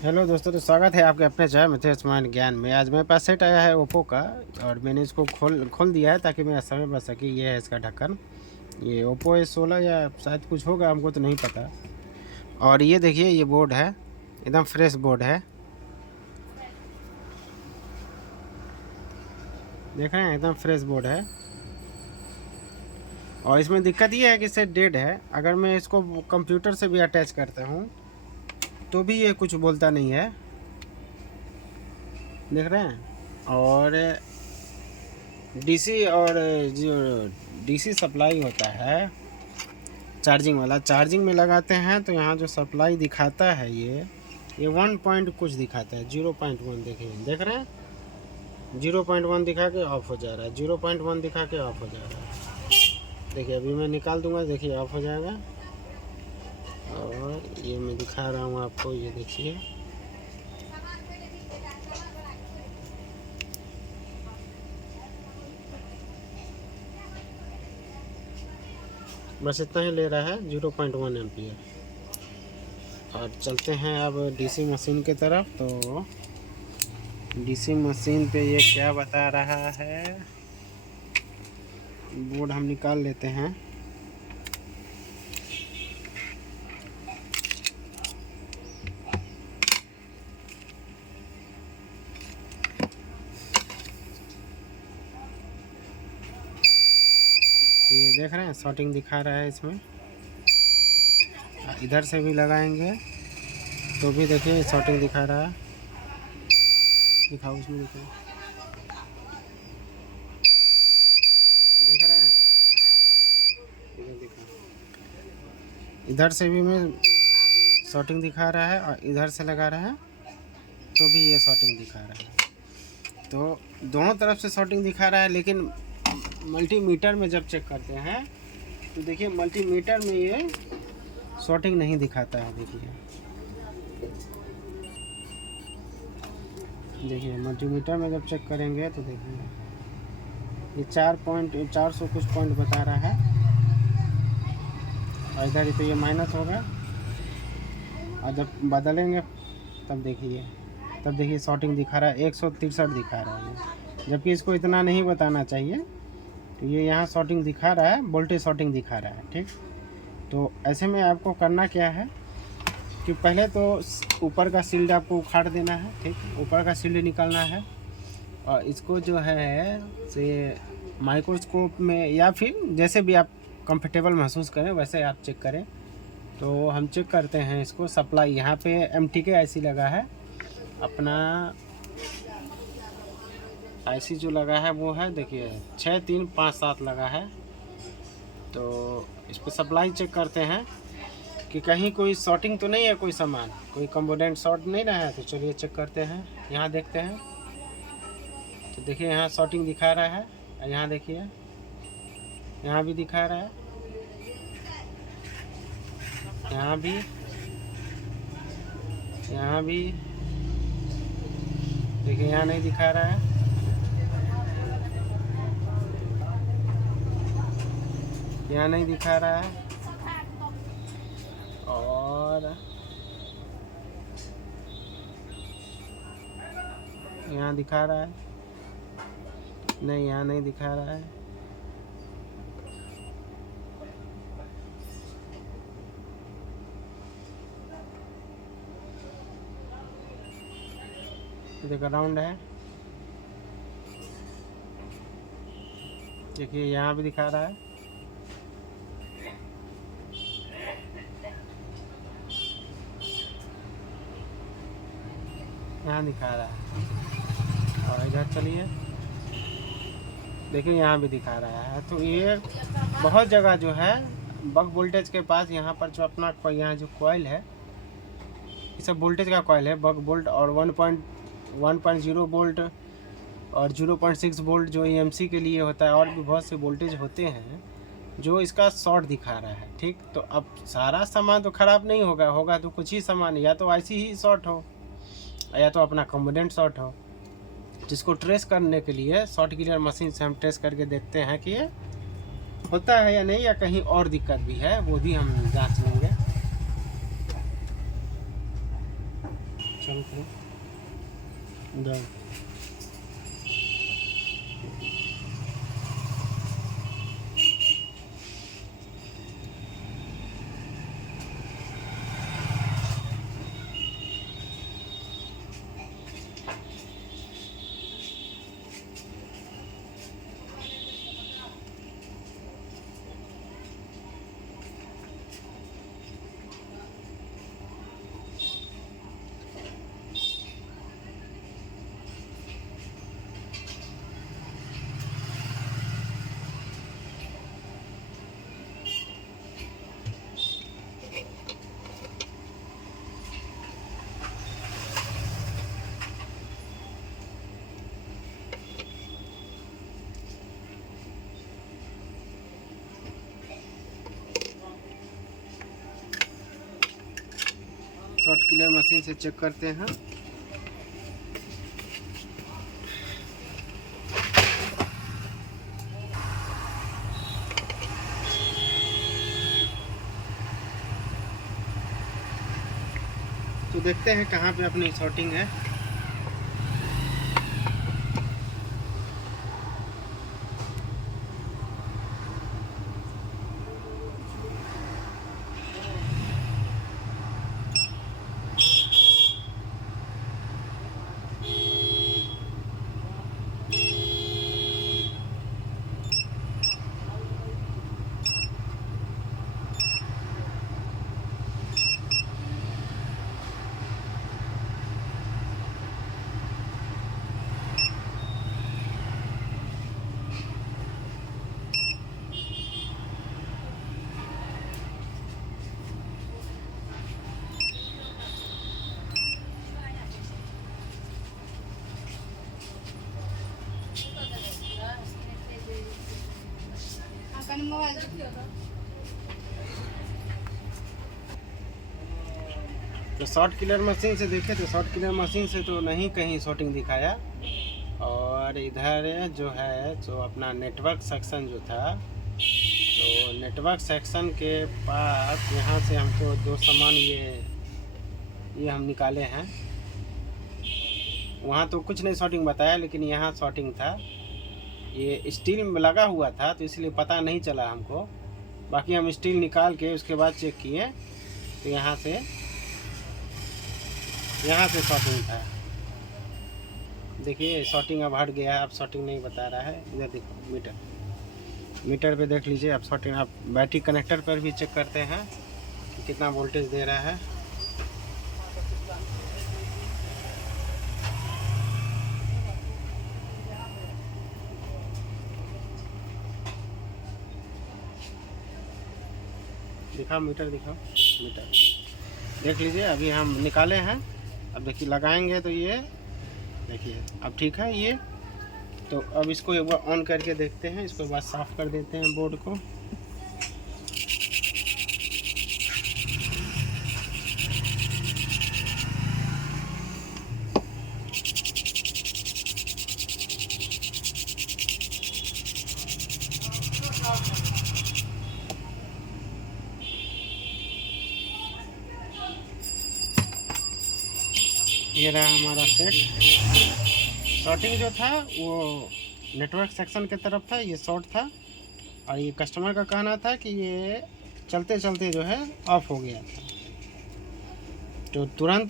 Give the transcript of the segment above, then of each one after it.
Hello दोस्तों, तो स्वागत है आपके अपने चैनल मिथेश मान ज्ञान में। आज मेरे पास सेट आया है ओप्पो का और मैंने इसको खोल दिया है ताकि मेरा समय बच सके। ये है इसका ढक्कन। ये ओप्पो A16 या शायद कुछ होगा, हमको तो नहीं पता। और ये देखिए, ये बोर्ड है, एकदम फ्रेश बोर्ड है। देख रहे हैं, एकदम फ्रेश बोर्ड है। और इसमें दिक्कत ये है कि सेट डेड है। अगर मैं इसको कंप्यूटर से भी अटैच करता हूँ तो भी ये कुछ बोलता नहीं है, देख रहे हैं। और डीसी और जो डीसी सप्लाई होता है चार्जिंग वाला, चार्जिंग में लगाते हैं तो यहाँ जो सप्लाई दिखाता है ये 1 पॉइंट कुछ दिखाता है, 0.1। देखिए, देख रहे हैं, 0.1 दिखा के ऑफ हो जा रहा है, 0.1 दिखा के ऑफ हो जा रहा है। देखिए, अभी मैं निकाल दूंगा, देखिए ऑफ हो जाएगा। और ये मैं दिखा रहा हूँ आपको, ये देखिए, बस इतना ही ले रहा है, 0.1 एम्पियर। और चलते हैं अब डीसी मशीन की तरफ। तो डीसी मशीन पे ये क्या बता रहा है, बोर्ड हम निकाल लेते हैं। ये देख रहे हैं, शॉर्टिंग दिखा रहा है इसमें। इधर से भी लगाएंगे तो भी देखिए शॉर्टिंग दिखा रहा है। दिखाओ, उसमें देखिए, देख रहे हैं, इधर दिखा, इधर से भी मैं शॉर्टिंग दिखा रहा है और इधर से लगा रहा है तो भी ये शॉर्टिंग दिखा रहा है। तो दोनों तरफ से शॉर्टिंग दिखा रहा है। लेकिन मल्टीमीटर में जब चेक करते हैं तो देखिए, मल्टीमीटर में ये शॉर्टिंग नहीं दिखाता है। देखिए मल्टीमीटर में जब चेक करेंगे तो देखिए, ये 400 कुछ पॉइंट बता रहा है। और इधर ही तो ये माइनस होगा, और जब बदलेंगे तब देखिए शॉर्टिंग दिखा रहा है, 163 दिखा रहा है, जबकि इसको इतना नहीं बताना चाहिए। तो ये यहाँ शॉर्टिंग दिखा रहा है, वोल्टेज शॉर्टिंग दिखा रहा है, ठीक। तो ऐसे में आपको करना क्या है कि पहले तो ऊपर का शील्ड आपको उखाड़ देना है, ठीक। ऊपर का शील्ड निकालना है और इसको जो है से माइक्रोस्कोप में या फिर जैसे भी आप कंफर्टेबल महसूस करें वैसे आप चेक करें। तो हम चेक करते हैं इसको। सप्लाई यहाँ पे MTK IC लगा है, अपना IC जो लगा है वो है, देखिए 6357 लगा है। तो इस पर सप्लाई चेक करते हैं कि कहीं कोई शॉर्टिंग तो नहीं है, कोई सामान, कोई कंपोनेंट शॉर्ट नहीं रहा है। तो चलिए चेक करते हैं, यहाँ देखते हैं। तो देखिए यहाँ शॉर्टिंग दिखा रहा है, यहाँ देखिए, यहाँ भी दिखा रहा है, यहाँ भी, यहाँ भी देखिए, यहाँ नहीं दिखा रहा है, यहाँ नहीं दिखा रहा है, और यहाँ दिखा रहा है, नहीं यहाँ नहीं दिखा रहा है। देखो राउंड है, देखिए यहाँ भी दिखा रहा है, यहाँ दिखा रहा है। और इधर चलिए, देखिए यहाँ भी दिखा रहा है। तो ये बहुत जगह जो है बक वोल्टेज के पास, यहाँ पर जो अपना यहाँ जो कॉइल है, ये सब वोल्टेज का कॉइल है, बक वोल्ट। और 1.0 वोल्ट और 0.6 वोल्ट जो EMC के लिए होता है। और भी बहुत से वोल्टेज होते हैं जो इसका शॉर्ट दिखा रहा है, ठीक। तो अब सारा सामान तो ख़राब नहीं होगा तो कुछ ही सामान, या तो IC ही शॉर्ट हो या तो अपना कंपोनेंट शॉर्ट हो। जिसको ट्रेस करने के लिए शॉर्ट क्लियर मशीन से हम ट्रेस करके देखते हैं कि ये होता है या नहीं, या कहीं और दिक्कत भी है, वो भी हम जांच लेंगे। चल करो जाओ। शॉर्ट क्लियर मशीन से चेक करते हैं। तो देखते हैं कहाँ पे अपनी शॉर्टिंग है। तो शॉर्ट क्लियर मशीन से देखे तो शॉर्ट क्लियर मशीन से तो नहीं कहीं शॉर्टिंग दिखाया। और इधर जो है जो अपना नेटवर्क सेक्शन जो था, तो नेटवर्क सेक्शन के पास यहाँ से हमको दो सामान ये हम निकाले हैं। वहाँ तो कुछ नहीं शॉर्टिंग बताया, लेकिन यहाँ शॉर्टिंग था। ये स्टील में लगा हुआ था तो इसलिए पता नहीं चला हमको। बाकी हम स्टील निकाल के उसके बाद चेक किए तो यहाँ से शॉर्टिंग था। देखिए शॉर्टिंग अब हट गया है, अब शॉर्टिंग नहीं बता रहा है। इधर देखो मीटर पे देख लीजिए अब शॉर्टिंग। आप बैटरी कनेक्टर पर भी चेक करते हैं कि कितना वोल्टेज दे रहा है। दिखाओ मीटर देख लीजिए। अभी हम निकाले हैं, अब देखिए लगाएंगे तो ये देखिए अब ठीक है ये। तो अब इसको एक बार ऑन करके देखते हैं, इसको एक बार साफ़ कर देते हैं बोर्ड को। ये रहा हमारा सेट। शॉर्टिंग जो था वो नेटवर्क सेक्शन की तरफ था, ये शॉर्ट था। और ये कस्टमर का कहना था कि ये चलते चलते जो है ऑफ हो गया था। तो तुरंत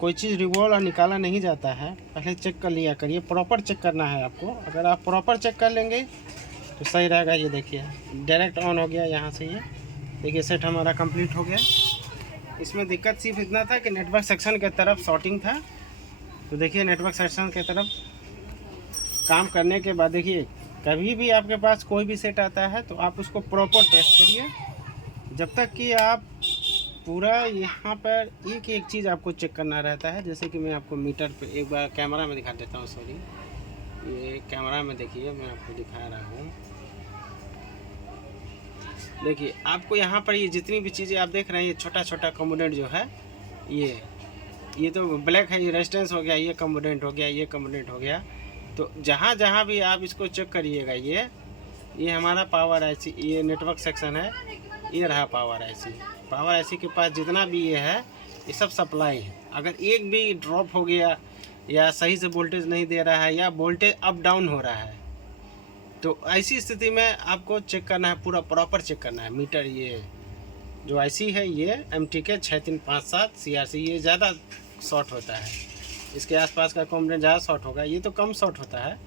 कोई चीज़ रिवॉल्व और निकाला नहीं जाता है, पहले चेक कर लिया करिए। प्रॉपर चेक करना है आपको। अगर आप प्रॉपर चेक कर लेंगे तो सही रहेगा। ये देखिए डायरेक्ट ऑन हो गया यहाँ से। ये देखिए सेट हमारा कंप्लीट हो गया। इसमें दिक्कत सिर्फ इतना था कि नेटवर्क सेक्शन की तरफ शॉर्टिंग था। तो देखिए नेटवर्क सेक्शन की तरफ काम करने के बाद देखिए कभी भी आपके पास कोई भी सेट आता है तो आप उसको प्रॉपर टेस्ट करिए। जब तक कि आप पूरा यहाँ पर एक चीज़ आपको चेक करना रहता है। जैसे कि मैं आपको मीटर पे एक बार कैमरा में दिखा देता हूँ। सॉरी, ये कैमरा में देखिए मैं आपको दिखा रहा हूँ। देखिए आपको यहाँ पर ये जितनी भी चीज़ें आप देख रहे हैं, ये छोटा छोटा कंपोनेंट जो है ये तो ब्लैक है, ये रेजिस्टेंस हो गया, ये कंपोनेंट हो गया, ये कंपोनेंट हो गया। तो जहाँ जहाँ भी आप इसको चेक करिएगा, ये हमारा पावर आईसी, ये नेटवर्क सेक्शन है, ये रहा पावर आईसी। पावर आईसी के पास जितना भी ये है ये सब सप्लाई है। अगर एक भी ड्रॉप हो गया या सही से वोल्टेज नहीं दे रहा है या वोल्टेज अप डाउन हो रहा है, तो ऐसी स्थिति में आपको चेक करना है, पूरा प्रॉपर चेक करना है मीटर। ये जो आईसी है ये MTK 6357 CRC, ये ज़्यादा शॉर्ट होता है, इसके आसपास का कंपोनेंट ज़्यादा शॉर्ट होगा, ये तो कम शॉर्ट होता है।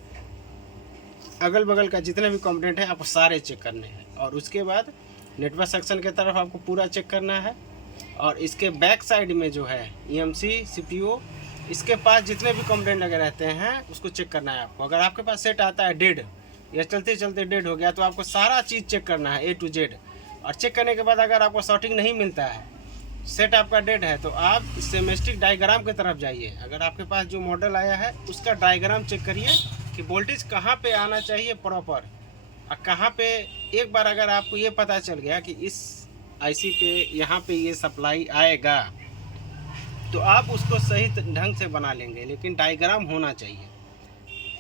अगल बगल का जितने भी कंपोनेंट हैं आपको सारे चेक करने हैं, और उसके बाद नेटवर्क सेक्शन की तरफ आपको पूरा चेक करना है। और इसके बैक साइड में जो है EMC CPU, इसके पास जितने भी कंपोनेंट लगे रहते हैं उसको चेक करना है आपको। अगर आपके पास सेट आता है डेड या चलते चलते डेड हो गया, तो आपको सारा चीज़ चेक करना है A to Z। और चेक करने के बाद अगर आपको शॉर्टिंग नहीं मिलता है, सेट आपका डेड है, तो आप स्कीमेटिक डायग्राम की तरफ जाइए। अगर आपके पास जो मॉडल आया है उसका डायग्राम चेक करिए कि वोल्टेज कहाँ पे आना चाहिए प्रॉपर, और कहाँ पे। एक बार अगर आपको ये पता चल गया कि इस आईसी पे यहाँ पे ये सप्लाई आएगा, तो आप उसको सही ढंग से बना लेंगे, लेकिन डायग्राम होना चाहिए।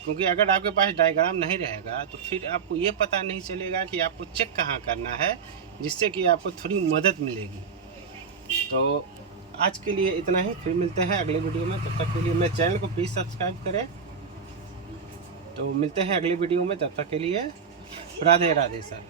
क्योंकि अगर आपके पास डायग्राम नहीं रहेगा तो फिर आपको ये पता नहीं चलेगा कि आपको चेक कहाँ करना है, जिससे कि आपको थोड़ी मदद मिलेगी। तो आज के लिए इतना ही, फिर मिलते हैं अगले वीडियो में। तब तक के लिए मेरे चैनल को प्लीज़ सब्सक्राइब करें। तो मिलते हैं अगली वीडियो में, तब तक के लिए राधे राधे सर।